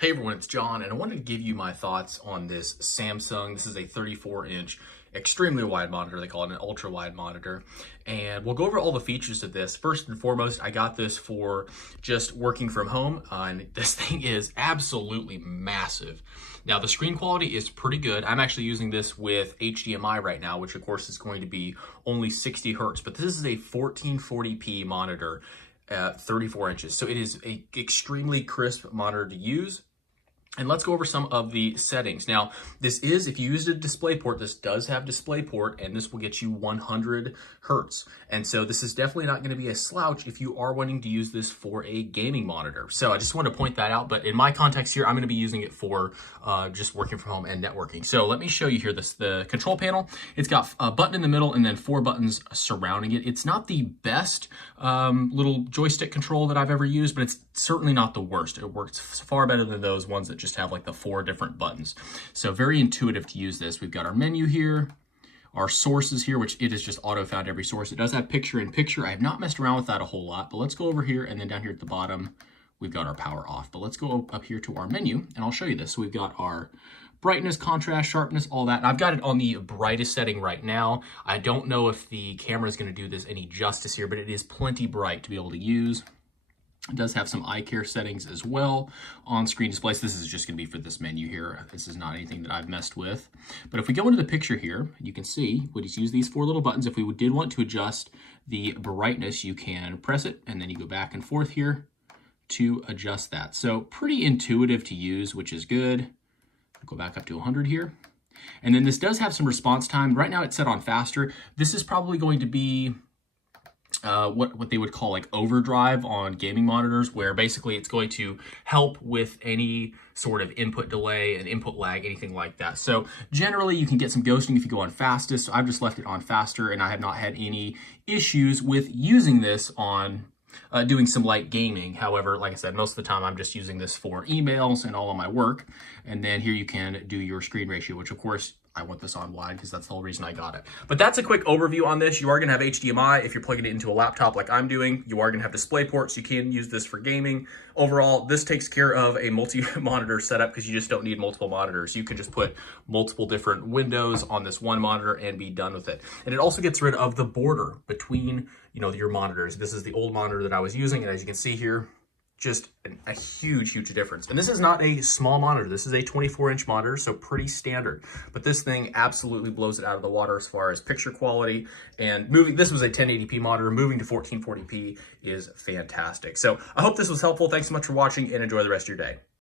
Hey everyone, it's John, and I wanted to give you my thoughts on this Samsung. This is a 34-inch, extremely wide monitor. They call it an ultra-wide monitor. And we'll go over all the features of this. First and foremost, I got this for just working from home, and this thing is absolutely massive. Now, the screen quality is pretty good. I'm actually using this with HDMI right now, which of course is going to be only 60 hertz, but this is a 1440p monitor at 34 inches. So it is an extremely crisp monitor to use. And let's go over some of the settings. Now, this is, if you use a DisplayPort, this does have DisplayPort, and this will get you 100 hertz. And so this is definitely not going to be a slouch if you are wanting to use this for a gaming monitor. So I just want to point that out. But in my context here, I'm going to be using it for just working from home and networking. So let me show you here the control panel. It's got a button in the middle and then 4 buttons surrounding it. It's not the best little joystick control that I've ever used, but it's certainly not the worst. It works far better than those ones that just have like the 4 different buttons. So very intuitive to use this. We've got our menu here, our sources here, which it is just auto found every source. It does have picture in picture. I have not messed around with that a whole lot, but let's go over here, and then down here at the bottom, we've got our power off. But let's go up here to our menu and I'll show you this. So we've got our brightness, contrast, sharpness, all that. And I've got it on the brightest setting right now. I don't know if the camera is going to do this any justice here, but it is plenty bright to be able to use. It does have some eye care settings as well. On-screen displays, this is just going to be for this menu here. This is not anything that I've messed with. But if we go into the picture here, you can see we just use these 4 little buttons. If we did want to adjust the brightness, you can press it, and then you go back and forth here to adjust that. So pretty intuitive to use, which is good. I'll go back up to 100 here. And then this does have some response time. Right now it's set on faster. This is probably going to be what they would call like overdrive on gaming monitors, where basically it's going to help with any sort of input delay and input lag, anything like that. So generally you can get some ghosting if you go on fastest. So I've just left it on faster, and I have not had any issues with using this on doing some light gaming. However, like I said, most of the time I'm just using this for emails and all of my work. And then here you can do your screen ratio, which of course I want this on wide because that's the whole reason I got it. But that's a quick overview on this. You are going to have HDMI if you're plugging it into a laptop like I'm doing. You are going to have DisplayPort, so you can use this for gaming. Overall, this takes care of a multi-monitor setup because you just don't need multiple monitors. You can just put multiple different windows on this one monitor and be done with it. And it also gets rid of the border between, your monitors. This is the old monitor that I was using, and as you can see here, just a huge difference. And this is not a small monitor. This is a 24-inch monitor, so pretty standard. But this thing absolutely blows it out of the water as far as picture quality. And this was a 1080p monitor. Moving to 1440p is fantastic. So I hope this was helpful. Thanks so much for watching, and enjoy the rest of your day.